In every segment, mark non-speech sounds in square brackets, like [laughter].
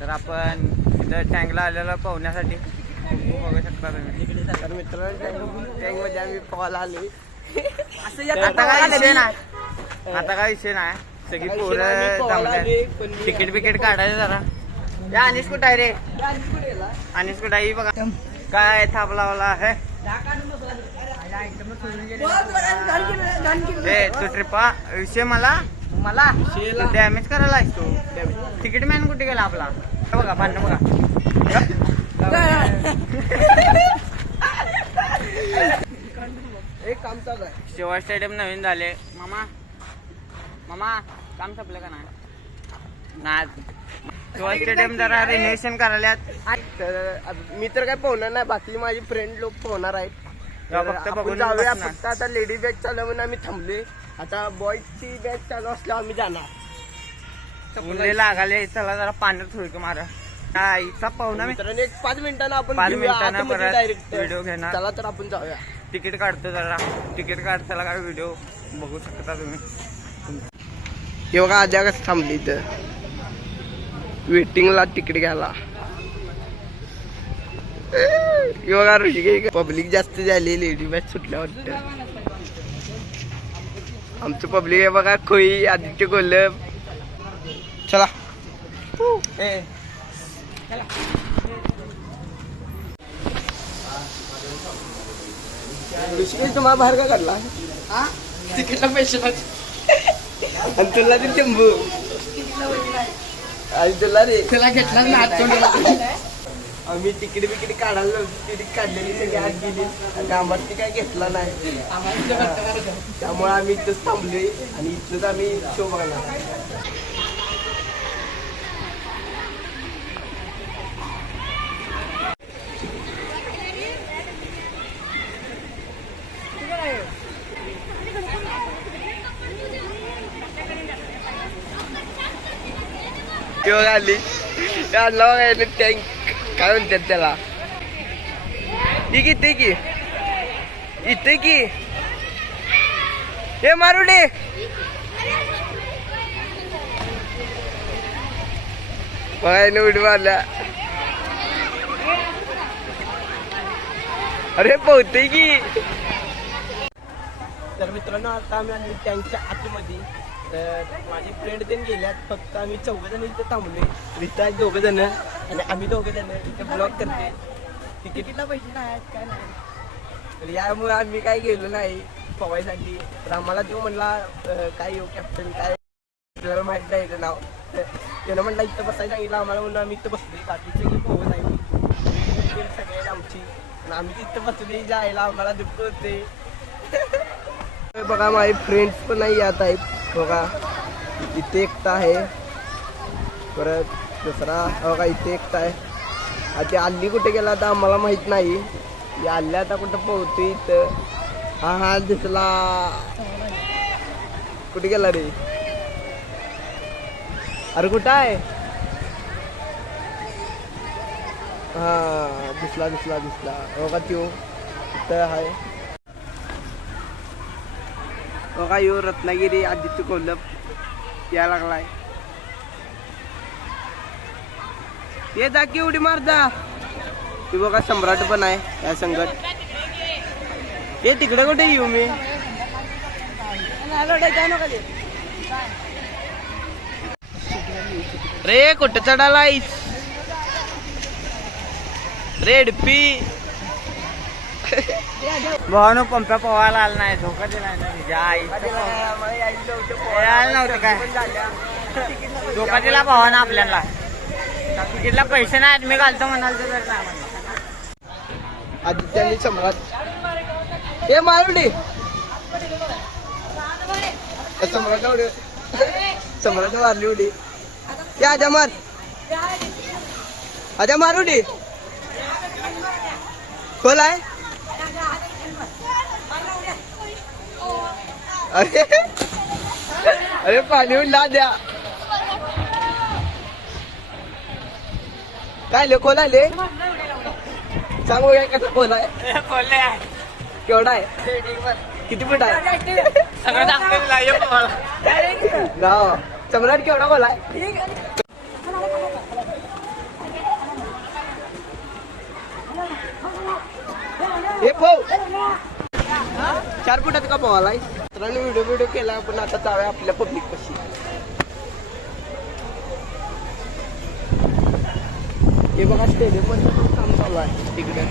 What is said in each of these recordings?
तर आपण इथं टँकला आलेलो पोहण्यासाठी. बघू शकता तुम्ही. तर मित्रांनो टँकमध्ये आम्ही तर आता काय विषय नाही. आता काय विषय नाही. सगळी पोरं तिकीट बिकीट काढायचं जरा. या अनिश कुठं आहे रे? अनिश कुठं आहे? ही बघा. काय थाप लावला आहे? ए तू ट्रिपा विषय मला मला डॅमेज करायला आहेस तू तिकीट मॅन कुठे गेला आपला? बघा भांडण बघा. एक काम चालू आहे. शिवाय स्टेडियम नवीन झाले. मामा मामा काम संपलं का नाही? नाही शिवाय स्टेडियम जरा रिनोव्हेशन करायला तर मी तर काय पोहणार नाही. बाकी माझे फ्रेंड लोक पोहणार आहेत. फक्त बघून जाऊया. फक्त आता लेडी बॅच चालू आहे म्हणून आम्ही थांबले आता बॉयची बॅच चालू असल्यावर आम्ही जाणार. उन्हे लागाले चला जरा पाण्यात थोडक मारा. आईचा पाहुणा मित्रांनो एक पाच मिनिटांना आपण पाच मिनिटांनं परत direct. video घेणार. चला तर आपण जाऊया. तिकीट काढतो जरा. तिकीट काढताना काय व्हिडिओ बघू शकता तुम्ही. बघा आद्या कसं थांबली इथं. वेटिंगला तिकीट घ्यायला. पब्लिक जास्त झाली लेडी मॅच सुटल्या वाटतं. आमचं पब्लिक आहे बघा खोई आदित्य कोल्हप चला। ऋषिकेश तुम्हाला बाहेर का काढला तिकीटला पैसे आणि तुला ते चंबू आणि तुला रे त्याला घेतला ना हात आम्ही तिकीट बिकीट काढायला तिकीट काढलेली सगळी आत गेली. आणि आम्हाला ती काय घेतला नाही. त्यामुळे आम्ही इथंच थांबलोय आणि इथलंच आम्ही शो बघणार आली आणला टँक काय म्हणतात त्याला? ही की ते की इथे की हे मारुडे बघा उडी मारल्या. अरे पोहते की. तर मित्रांनो आता आम्ही आली त्यांच्या आतमध्ये. तर माझे फ्रेंड त्यांनी गेल्यात. फक्त आम्ही चौघ जण इथे थांबले इथं दोघ दोघं जण आणि आम्ही दोघे जण इथे ब्लॉक करते तिकीटला पैसे नाही आहेत काय नाही. यामुळे आम्ही काय गेलो नाही. पवायसाठी. तर आम्हाला तो म्हणला काय हो, येऊ कॅप्टन काय? आपल्याला माहीत नाही नाव. तर त्यानं म्हणला इथं बसायला सांगितलं आम्हाला म्हणून आम्ही इथं बसले बाकीचे काही पोहत नाही सगळे आहेत आमची. आणि आम्ही तिथं बसले जायला आम्हाला दुःख होते बघा माझे फ्रेंड्स पण नाही येत आहेत. बघा इथे एकटा आहे. परत दुसरा. बघा इथे एकटा आहे. आता आल्ली कुठे गेला आता आम्हाला माहीत नाही. या आल्ली आता कुठं पोहते इथं. हा हा दिसला. कुठे गेला रे? अरे कुठं आहे? हा दिसला दिसला दिसला. बघा त्यो इथं आहे. का यो रत्नागिरी आदित्य कोल्हप या लागलाय. ये जा की उडी मार जा. ती बघा सम्राट पण आहे या संगत. ये तिकडे कुठे येऊ मी? रे कुठं चढालायस? रेड पी भावानं पंप्या पोहायला आला नाही धोका दिला नव्हतं काय? धोका दिला भावानं आपल्याला. तिथला पैसे नाहीत मी घालतो म्हणाल तर आदित्याने सम्राट हे मारुडी सम्राट सम्राट मारली उडी हे आजा मार. आजा मार उडी खोल आहे. अरे अरे पाणी उडला द्या. काय खोला ले सांगू काय कसं कोला आहे. केवढा आहे? किती फुट आहे? सम्राट केवढा कोला आहे हे पाऊ चार फुटात का पावाला व्हिडिओ व्हिडिओ केला पण आता जाऊया आपल्या पब्लिक कशी हे बघा स्टेडियम पण काम चालू आहे तिकडे.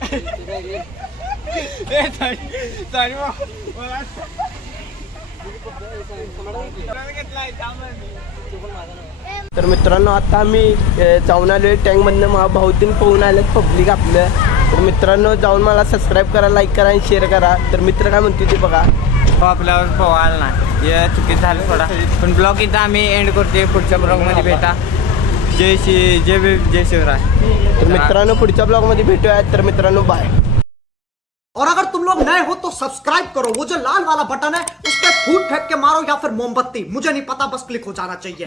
[laughs] तर मित्रांनो आता आम्ही जाऊन आलोय टँक मधनं. मला भाऊतीन पोहून आलेत पब्लिक आपलं. तर मित्रांनो जाऊन मला सबस्क्राईब करा लाईक करा आणि शेअर करा. तर मित्र काय म्हणते ते बघा. आपल्यावर पोहायला नाही हे चुकी झालं थोडा पण ब्लॉग इथं आम्ही एंड करतोय. पुढच्या ब्लॉग मध्ये भेटा. जय श्री जय भीम, जय शिवराय. तर मित्रांनो पुढच्या ब्लॉग मध्ये भेटूया तर मित्रांनो बाय और अगर तुम लोग नए हो तो सब्सक्राइब करो. वो जो लाल वाला बटन है उस पर फूट फेंक के मारो या फिर मोमबत्ती. मुझे नहीं पता बस क्लिक हो जाना चाहिए.